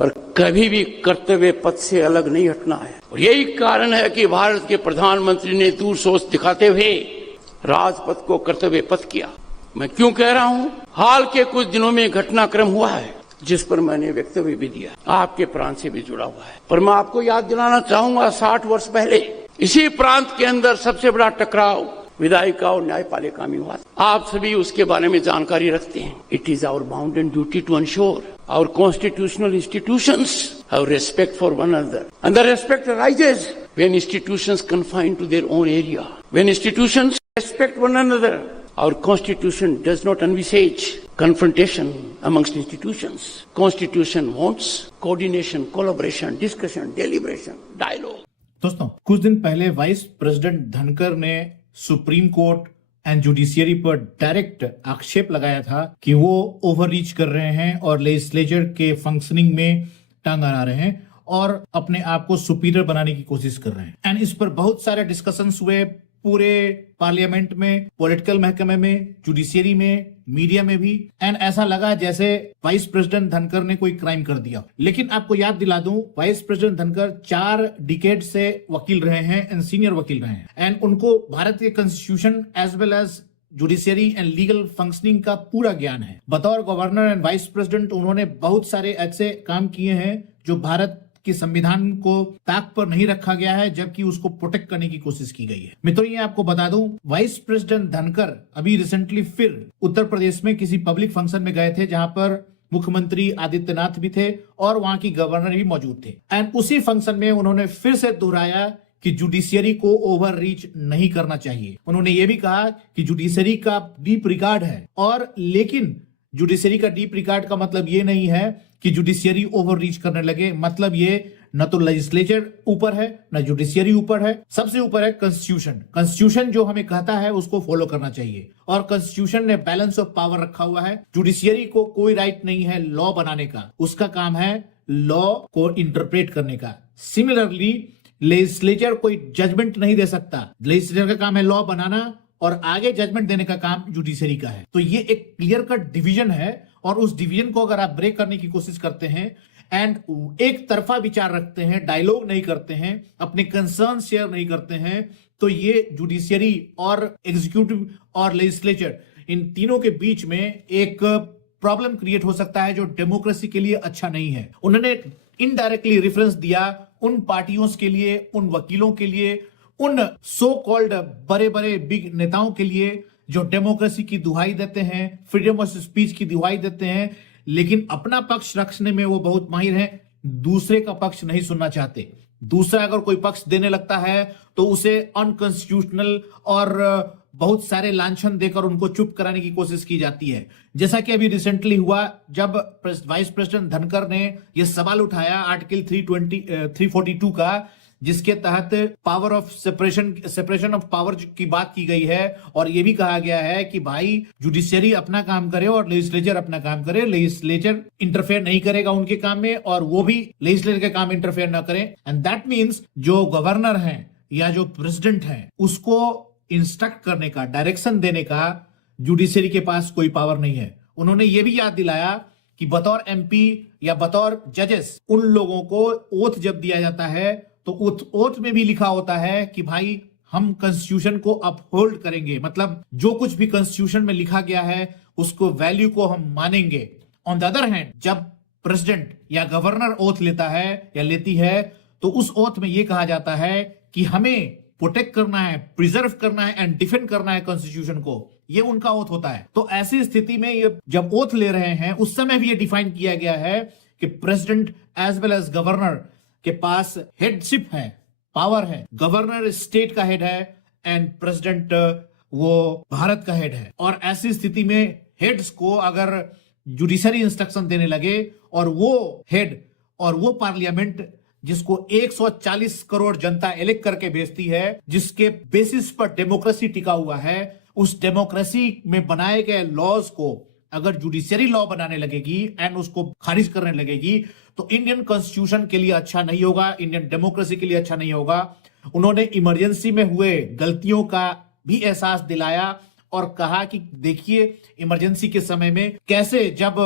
पर कभी भी कर्तव्य पथ से अलग नहीं हटना है। और यही कारण है कि भारत के प्रधानमंत्री ने दूर सोच दिखाते हुए राजपथ को कर्तव्य पथ किया। मैं क्यों कह रहा हूं? हाल के कुछ दिनों में घटनाक्रम हुआ है जिस पर मैंने वक्तव्य भी दिया, आपके प्रांत से भी जुड़ा हुआ है। पर मैं आपको याद दिलाना चाहूंगा, 60 वर्ष पहले इसी प्रांत के अंदर सबसे बड़ा टकराव विधायिका और न्यायपालिका में हुआ। आप सभी उसके बारे में जानकारी रखते हैं। It is our bounded duty to ensure our constitutional institutions have respect for one another, and the respect arises when institutions confine to their own area. When institutions respect one another, our constitution does not envisage confrontation amongst institutions. Constitution wants coordination, collaboration, discussion, deliberation, dialogue. दोस्तों, कुछ दिन पहले vice president Dhankhar ने supreme court and judiciary पर direct आक्षेप लगाया था कि वो ओवररीच कर रहे हैं और लेजिस्लेचर के फंक्शनिंग में टांग अड़ा रहे हैं और अपने आप को सुपीरियर बनाने की कोशिश कर रहे हैं। एंड इस पर बहुत सारे डिस्कशंस हुए पूरे पार्लियामेंट में, पॉलिटिकल महकमे में, जुडिशियरी में, मीडिया में भी। एंड ऐसा लगा जैसे वाइस प्रेसिडेंट धनखड़ ने कोई क्राइम कर दिया। लेकिन आपको याद दिला दूं, वाइस प्रेसिडेंट धनखड़ 4 डिकेड से वकील रहे हैं एंड सीनियर वकील रहे हैं। एंड उनको भारत के constitution as well as judiciary and legal functioning का पूरा ज्ञान है। बतौर गवर्नर एंड वाइस प्रेसिडेंट उन्होंने बहुत सारे ऐसे काम किए हैं जो भारत कि संविधान को ताक पर नहीं रखा गया है, जबकि उसको प्रोटेक्ट करने की कोशिश की गई है। मित्रों, ये आपको बता दूं, वाइस प्रेसिडेंट धनखड़ अभी रिसेंटली फिर उत्तर प्रदेश में किसी पब्लिक फंक्शन में गए थे जहां पर मुख्यमंत्री आदित्यनाथ भी थे और वहां की गवर्नर भी मौजूद थे। एंड उसी फंक्शन में उन्होंने फिर से दोहराया कि जुडिशियरी को ओवर रीच नहीं करना चाहिए। उन्होंने ये भी कहा कि जुडिशियरी का डीप रिगार्ड है, और लेकिन जुडिशियरी का डीप रिगार्ड का मतलब ये नहीं है कि जुडिशियरी ओवर रीच करने लगे। मतलब ये न तो लेजिस्लेचर ऊपर है, न जुडिशियरी ऊपर है, सबसे ऊपर है कॉन्स्टिट्यूशन। कॉन्स्टिट्यूशन जो हमें कहता है उसको फॉलो करना चाहिए, और कॉन्स्टिट्यूशन ने बैलेंस ऑफ पावर रखा हुआ है। जुडिशियरी को कोई राइट नहीं है लॉ बनाने का, उसका काम है लॉ को इंटरप्रेट करने का। सिमिलरली लेजिस्लेचर कोई जजमेंट नहीं दे सकता, लेजिस्लेचर का काम है लॉ बनाना और आगे जजमेंट देने का काम जुडिशियरी का है। तो ये एक क्लियर कट डिवीजन है, और उस डिवीजन को अगर आप ब्रेक करने की कोशिश करते हैं एंड एक तरफा विचार रखते हैं, डायलॉग नहीं करते हैं, अपने कंसर्न शेयर नहीं करते हैं, तो ये जुडिशियरी और एग्जीक्यूटिव और लेजिस्लेचर इन तीनों के बीच में एक प्रॉब्लम क्रिएट हो सकता है जो डेमोक्रेसी के लिए अच्छा नहीं है। उन्होंने इनडायरेक्टली रेफरेंस दिया उन पार्टियों के लिए, उन वकीलों के लिए, उन सो कॉल्ड बड़े बड़े बिग नेताओं के लिए जो डेमोक्रेसी की दुहाई देते हैं, फ्रीडम ऑफ स्पीच की दुहाई देते हैं, लेकिन अपना पक्ष रखने में वो बहुत माहिर हैं, दूसरे का पक्ष नहीं सुनना चाहते। दूसरा अगर कोई पक्ष देने लगता है तो उसे अनकॉन्स्टिट्यूशनल और बहुत सारे लांछन देकर उनको चुप कराने की कोशिश की जाती है। जैसा कि अभी रिसेंटली हुआ जब वाइस प्रेसिडेंट धनखड़ ने यह सवाल उठाया आर्टिकल 342 का, जिसके तहत power of separation of power की बात की गई है, और यह भी कहा गया है कि भाई जुडिशियरी अपना काम करे और लेजिस्लेचर अपना काम करे। लेजिस्लेचर इंटरफेयर नहीं करेगा उनके काम में, और वो भी लेजिस्लेचर के काम में इंटरफेयर ना करें। एंड दैट मीन्स जो गवर्नर हैं या जो प्रेसिडेंट हैं उसको इंस्ट्रक्ट करने का, डायरेक्शन देने का जुडिशियरी के पास कोई पावर नहीं है। उन्होंने ये भी याद दिलाया कि बतौर एमपी या बतौर जजेस उन लोगों को ओथ जब दिया जाता है तो ओथ में भी लिखा होता है कि भाई हम कॉन्स्टिट्यूशन को अपहोल्ड करेंगे, मतलब जो कुछ भी कॉन्स्टिट्यूशन में लिखा गया है उसको वैल्यू को हम मानेंगे। ऑन द अदर हैंड जब प्रेसिडेंट या गवर्नर ओथ लेता है या लेती है तो उस ओथ में यह कहा जाता है कि हमें प्रोटेक्ट करना है, प्रिजर्व करना है एंड डिफेंड करना है कॉन्स्टिट्यूशन को। ये उनका ओथ होता है। तो ऐसी स्थिति में ये जब ओथ ले रहे हैं उस समय भी ये डिफाइन किया गया है कि president as well as governor के पास हेडशिप है, पावर है। गवर्नर स्टेट का हेड है एंड प्रेसिडेंट वो भारत का हेड है। और ऐसी स्थिति में हेड्स को अगर जुडिशरी इंस्ट्रक्शन देने लगे और वो हेड और वो पार्लियामेंट जिसको 140 करोड़ जनता इलेक्ट करके भेजती है, जिसके बेसिस पर डेमोक्रेसी टिका हुआ है, उस डेमोक्रेसी में बनाए गए लॉज को अगर जुडिशियरी लॉ बनाने लगेगी एंड उसको खारिज करने लगेगी तो इंडियन कॉन्स्टिट्यूशन के लिए अच्छा नहीं होगा, इंडियन डेमोक्रेसी के लिए अच्छा नहीं होगा। उन्होंने इमरजेंसी में हुए गलतियों का भी एहसास दिलाया और कहा कि देखिए इमरजेंसी के समय में कैसे जब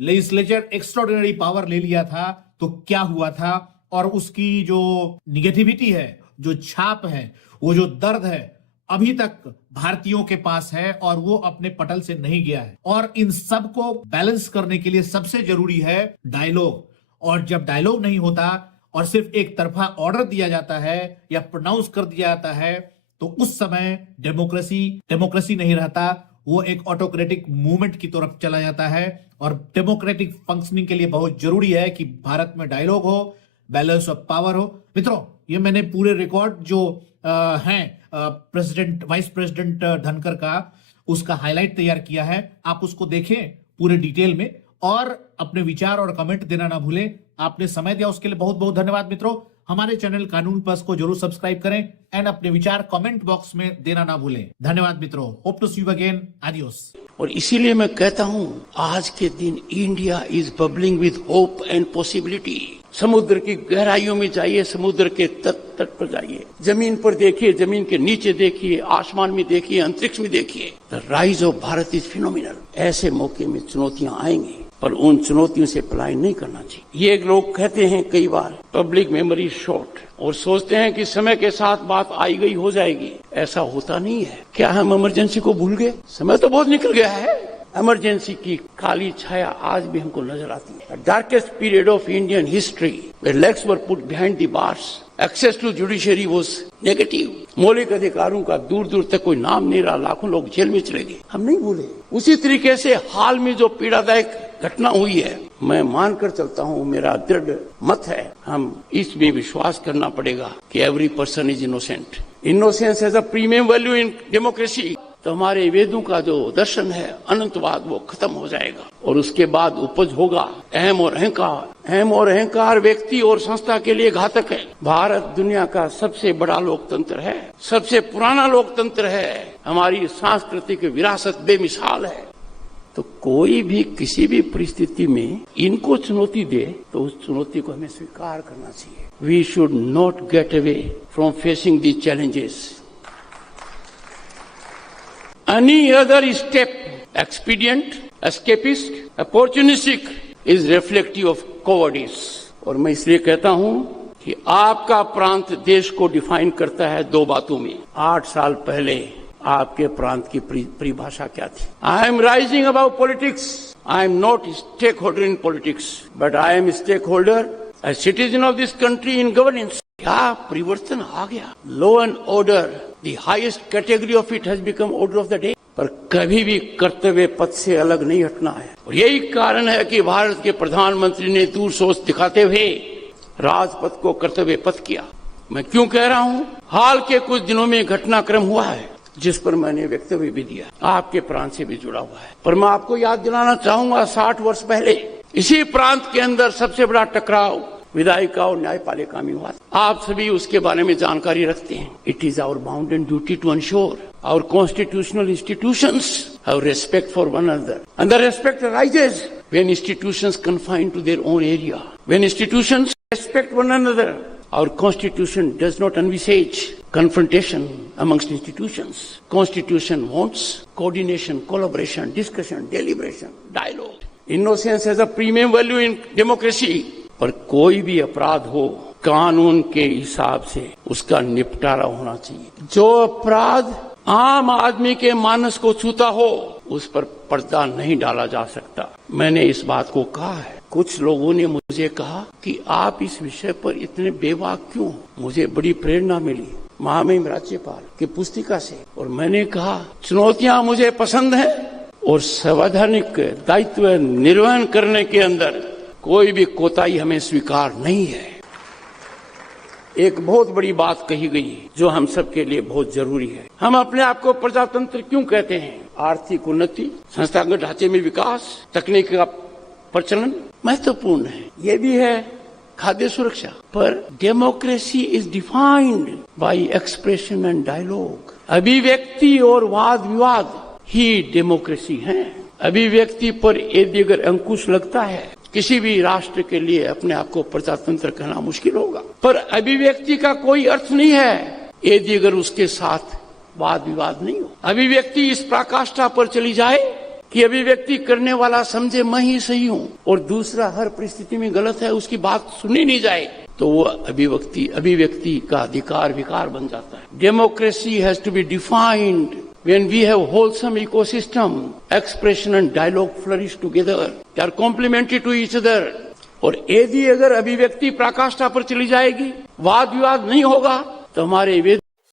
लेजिस्लेचर एक्स्ट्राऑर्डिनरी पावर ले लिया था तो क्या हुआ था और उसकी जो निगेटिविटी है, जो छाप है, वो जो दर्द है, अभी तक भारतीयों के पास है और वो अपने पटल से नहीं गया है। और इन सब को बैलेंस करने के लिए सबसे जरूरी है डायलॉग। और जब डायलॉग नहीं होता और सिर्फ एक तरफा ऑर्डर दिया जाता है या प्रोनाउंस कर दिया जाता है, तो उस समय डेमोक्रेसी नहीं रहता, वो एक ऑटोक्रेटिक मूवमेंट की तरफ चला जाता है। और डेमोक्रेटिक फंक्शनिंग के लिए बहुत जरूरी है कि भारत में डायलॉग हो, बैलेंस ऑफ पावर हो। मित्रों, ये मैंने पूरे रिकॉर्ड जो वाइस प्रेसिडेंट धनखड़ का, उसका हाईलाइट तैयार किया है। आप उसको देखें पूरे डिटेल में और अपने विचार और कमेंट देना ना भूलें। आपने समय दिया उसके लिए बहुत बहुत धन्यवाद। मित्रों, हमारे चैनल कानून प्लस को जरूर सब्सक्राइब करें एंड अपने विचार कमेंट बॉक्स में देना ना भूलें। धन्यवाद मित्रों। Hope to see you again. Adios. और इसीलिए मैं कहता हूं, आज के दिन India is bubbling with hope and possibility. समुद्र की गहराइयों में जाइए, समुद्र के तट पर जाइए, जमीन पर देखिए, जमीन के नीचे देखिए, आसमान में देखिए, अंतरिक्ष में देखिए। The rise of Bharat is phenomenal. ऐसे मौके में चुनौतियां आएंगी, पर उन चुनौतियों से पलायन नहीं करना चाहिए। ये लोग कहते हैं कई बार, पब्लिक मेमोरी शॉर्ट, और सोचते हैं कि समय के साथ बात आई गई हो जाएगी। ऐसा होता नहीं है। क्या हम इमरजेंसी को भूल गए? समय तो बहुत निकल गया है। इमरजेंसी की काली छाया आज भी हमको नजर आती है। Darkest period of Indian history, where legs were put behind the bars, access to judiciary was negative. मौलिक अधिकारों का दूर दूर तक कोई नाम नहीं रहा, लाखों लोग जेल में चले गए। हम नहीं भूले। उसी तरीके से हाल में जो पीड़ादायक घटना हुई है, मैं मानकर चलता हूं, मेरा दृढ़ मत है, हम इसमें विश्वास करना पड़ेगा कि every person is innocent. Innocence has a premium value in democracy. तो हमारे वेदों का जो दर्शन है अनंतवाद, वो खत्म हो जाएगा और उसके बाद उपज होगा अहम और अहंकार। अहम और अहंकार व्यक्ति और संस्था के लिए घातक है। भारत दुनिया का सबसे बड़ा लोकतंत्र है, सबसे पुराना लोकतंत्र है। हमारी सांस्कृतिक विरासत बेमिसाल है। तो कोई भी किसी भी परिस्थिति में इनको चुनौती दे तो उस चुनौती को हमें स्वीकार करना चाहिए। We should not get away from facing these challenges. Any other step, expedient, escapist, opportunistic, is reflective of cowardice. और मैं इसलिए कहता हूं कि आपका प्रांत देश को डिफाइन करता है दो बातों में। 8 साल पहले आपके प्रांत की परिभाषा क्या थी? I am rising above politics. I am not a stakeholder in politics, but I am a stakeholder, a citizen of this country in governance. क्या परिवर्तन आ गया? Law and order, the highest category of it has become order of the day. पर कभी भी कर्तव्य पथ से अलग नहीं हटना है। और यही कारण है कि भारत के प्रधानमंत्री ने दूर सोच दिखाते हुए राजपथ को कर्तव्य पथ किया। मैं क्यों कह रहा हूं? हाल के कुछ दिनों में घटनाक्रम हुआ है जिस पर मैंने वक्तव्य भी दिया, आपके प्रांत से भी जुड़ा हुआ है। पर मैं आपको याद दिलाना चाहूंगा, 60 वर्ष पहले इसी प्रांत के अंदर सबसे बड़ा टकराव विधायिका और न्यायपालिका में हुआ। आप सभी उसके बारे में जानकारी रखते हैं। It is our bounded duty to ensure our constitutional institutions have respect for one another, and the respect arises when institutions confined to their own area. When institutions respect one another, our constitution does not envisage confrontation amongst institutions. Constitution wants coordination, collaboration, discussion, deliberation, dialogue. Innocence has a premium value in democracy. पर कोई भी अपराध हो, कानून के हिसाब से उसका निपटारा होना चाहिए। जो अपराध आम आदमी के मानस को छूता हो, उस पर पर्दा नहीं डाला जा सकता। मैंने इस बात को कहा है। कुछ लोगों ने मुझे कहा कि आप इस विषय पर इतने बेबाक क्यों? मुझे बड़ी प्रेरणा मिली महामहिम राज्यपाल की पुस्तिका से, और मैंने कहा चुनौतियां मुझे पसंद है और संवैधानिक दायित्व निर्वहन करने के अंदर कोई भी कोताही हमें स्वीकार नहीं है। एक बहुत बड़ी बात कही गई जो हम सबके लिए बहुत जरूरी है। हम अपने आप को प्रजातंत्र क्यों कहते हैं? आर्थिक उन्नति, संस्थागत ढांचे में विकास, तकनीक का प्रचलन महत्वपूर्ण है। ये भी है खाद्य सुरक्षा। पर democracy is defined by expression and dialogue. अभिव्यक्ति और वाद विवाद ही डेमोक्रेसी है। अभिव्यक्ति पर यदि अगर अंकुश लगता है, किसी भी राष्ट्र के लिए अपने आप को प्रजातंत्र कहना मुश्किल होगा। पर अभिव्यक्ति का कोई अर्थ नहीं है यदि अगर उसके साथ वाद विवाद नहीं हो। अभिव्यक्ति इस पराकाष्ठा पर चली जाए कि अभिव्यक्ति करने वाला समझे मैं ही सही हूं और दूसरा हर परिस्थिति में गलत है, उसकी बात सुनी नहीं जाए, तो वो अभिव्यक्ति का अधिकार विकार बन जाता है। Democracy has to be defined when we have wholesome ecosystem, expression and dialogue flourish together, they are complementary to each other। और यदि अगर अभिव्यक्ति पराकाष्ठा पर चली जाएगी, वाद विवाद नहीं होगा, तो हमारे वेद